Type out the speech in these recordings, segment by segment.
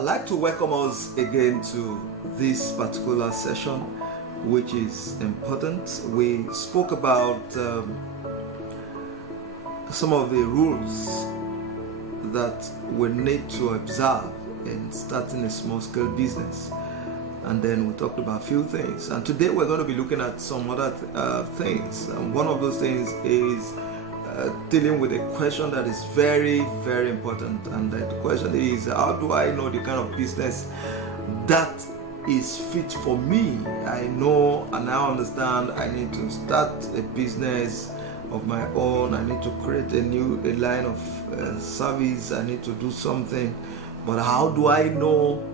I'd like to welcome us again to this particular session, which is important. We spoke about some of the rules that we need to observe in starting a small-scale business, and then we talked about a few things. And today we're going to be looking at some other things. And one of those things is dealing with a question that is very, very important. And the question is, how do I know the kind of business that is fit for me? I know and I understand I need to start a business of my own. I need to create a line of service. I need to do something. But how do I know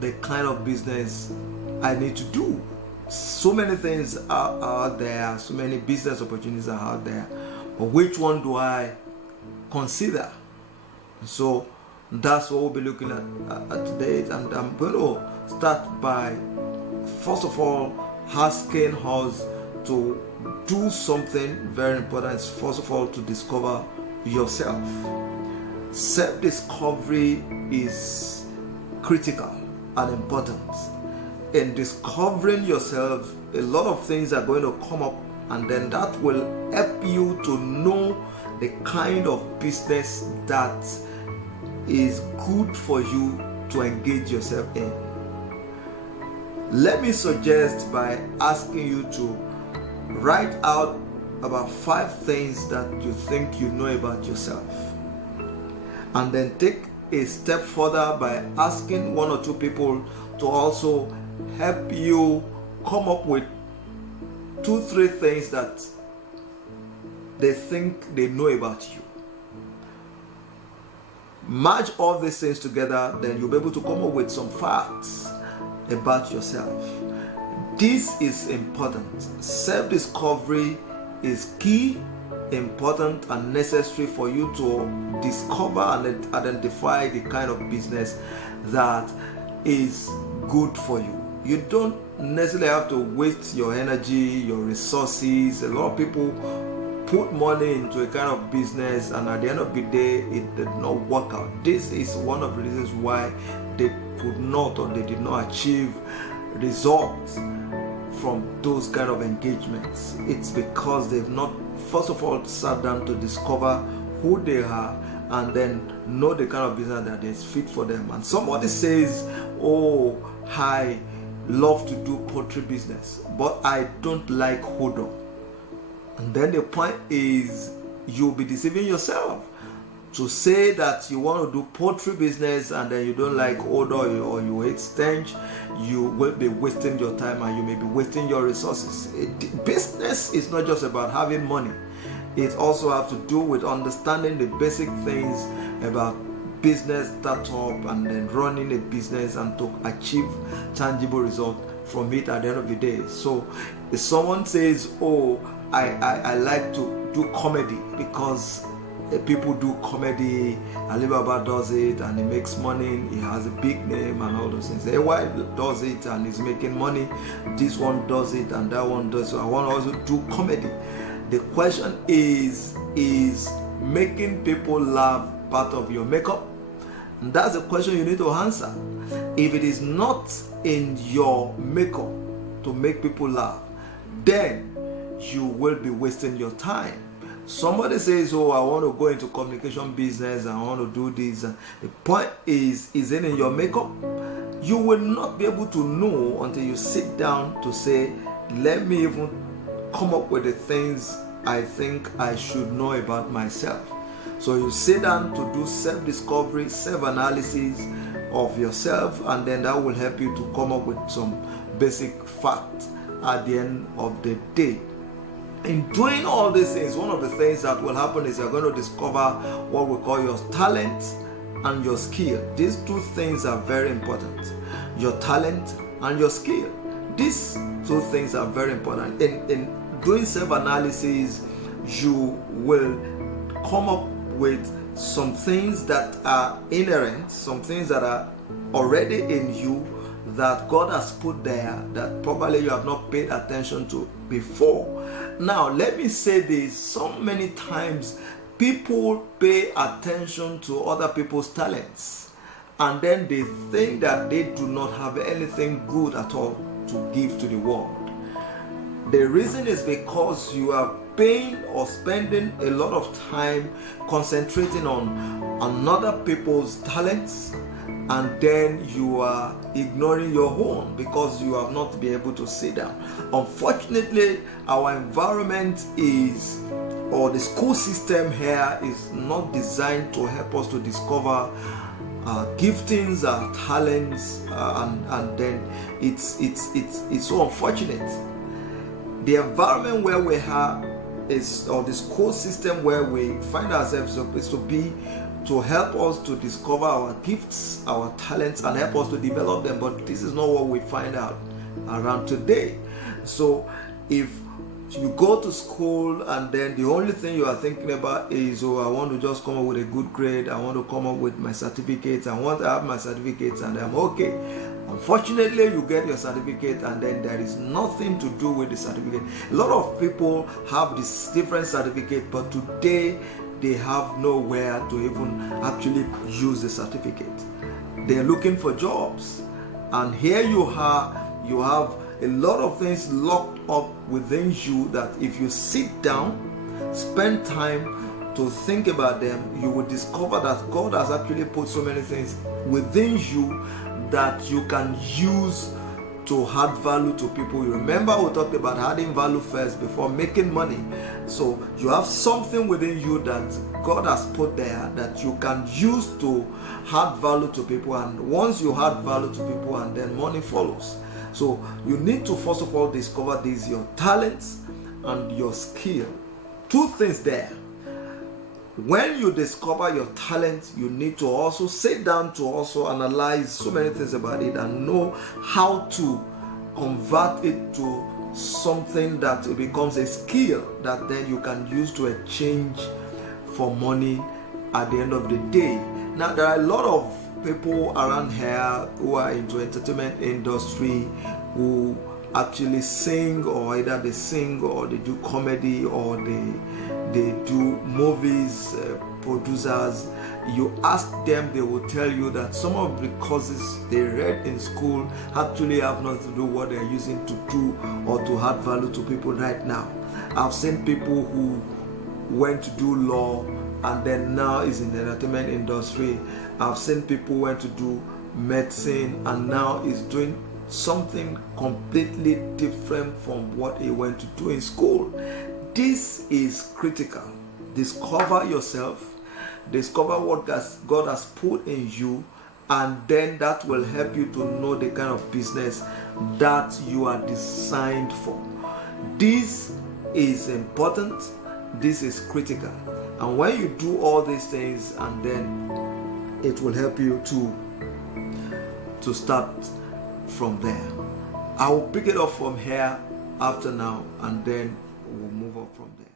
the kind of business I need to do? So many things are out there. So many business opportunities are out there. But which one do I consider? So that's what we'll be looking at today. And I'm going to start by, first of all, asking us to do something very important. First of all, to discover yourself. Self-discovery is critical and important. In discovering yourself, a lot of things are going to come up, and then that will help you to know the kind of business that is good for you to engage yourself in. Let me suggest by asking you to write out about 5 things that you think you know about yourself, and then take a step further by asking 1 or 2 people to also help you come up with 2-3 things that they think they know about you. Merge all these things together, then you'll be able to come up with some facts about yourself. This is important. Self-discovery is key, important, and necessary for you to discover and identify the kind of business that is good for you. You don't necessarily have to waste your energy, your resources. A lot of people put money into a kind of business, and at the end of the day it did not work out. This is one of the reasons why they could not, or they did not achieve results from those kind of engagements. It's because they've not, first of all, sat down to discover who they are and then know the kind of business that is fit for them. And somebody says, oh, I love to do poultry business, but I don't like hodor. And then the point is, you'll be deceiving yourself to say that you want to do poultry business and then you don't like odor or you hate stench. You will be wasting your time and you may be wasting your resources. Business is not just about having money. It also has to do with understanding the basic things about business startup and then running a business and to achieve tangible results from it at the end of the day. So if someone says, oh, I like to do comedy because people do comedy, Alibaba does it and he makes money, he has a big name and all those things. AY does it and he's making money, this one does it and that one does it. So I want to also do comedy. The question is making people laugh part of your makeup? And that's the question you need to answer. If it is not in your makeup to make people laugh, then you will be wasting your time. Somebody says, oh, I want to go into communication business, I want to do this. The point is it in your makeup? You will not be able to know until you sit down to say, let me even come up with the things I think I should know about myself. So you sit down to do self-discovery, self-analysis of yourself, and then that will help you to come up with some basic facts at the end of the day. In doing all these things, one of the things that will happen is you're going to discover what we call your talent and your skill. These 2 things are very important. Your talent and your skill. These 2 things are very important. In doing self-analysis, you will come up with some things that are inherent, some things that are already in you that God has put there that probably you have not paid attention to before. Now, let me say this, so many times people pay attention to other people's talents and then they think that they do not have anything good at all to give to the world. The reason is because you are paying or spending a lot of time concentrating on another people's talents, and then you are ignoring your own because you have not been able to sit down. Unfortunately, our environment is, or the school system here is not designed to help us to discover giftings, talents, and then it's so unfortunate. The environment where we are is, or the school system where we find ourselves, is to be to help us to discover our gifts, our talents, and help us to develop them. But this is not what we find out around today. So if you go to school and then the only thing you are thinking about is, oh, I want to just come up with a good grade, I want to come up with my certificates, I want to have my certificates, and I'm okay. Unfortunately, you get your certificate and then there is nothing to do with the certificate. A lot of people have this different certificate, but today they have nowhere to even actually use the certificate. They're looking for jobs, and here you have a lot of things locked up within you that if you sit down, spend time to think about them, you will discover that God has actually put so many things within you that you can use to add value to people. You remember we talked about adding value first before making money. So you have something within you that God has put there that you can use to add value to people, and once you add value to people, and then money follows. So you need to first of all discover these, your talents and your skill. Two things there. When you discover your talent, you need to also sit down to also analyze so many things about it and know how to convert it to something that it becomes a skill that then you can use to exchange for money at the end of the day. Now, there are a lot of people around here who are into entertainment industry who actually sing, or either they sing or they do comedy or they do movies, producers. You ask them, they will tell you that some of the courses they read in school actually have nothing to do with what they're using to do or to add value to people right now. I've seen people who went to do law and then now is in the entertainment industry. I've seen people who went to do medicine and now is doing something completely different from what he went to do in school. This is critical. Discover yourself, discover what God has put in you, and then that will help you to know the kind of business that you are designed for. This is important, this is critical, and when you do all these things, and then it will help you to start from there. I will pick it up from here after now, and then we'll move on from there.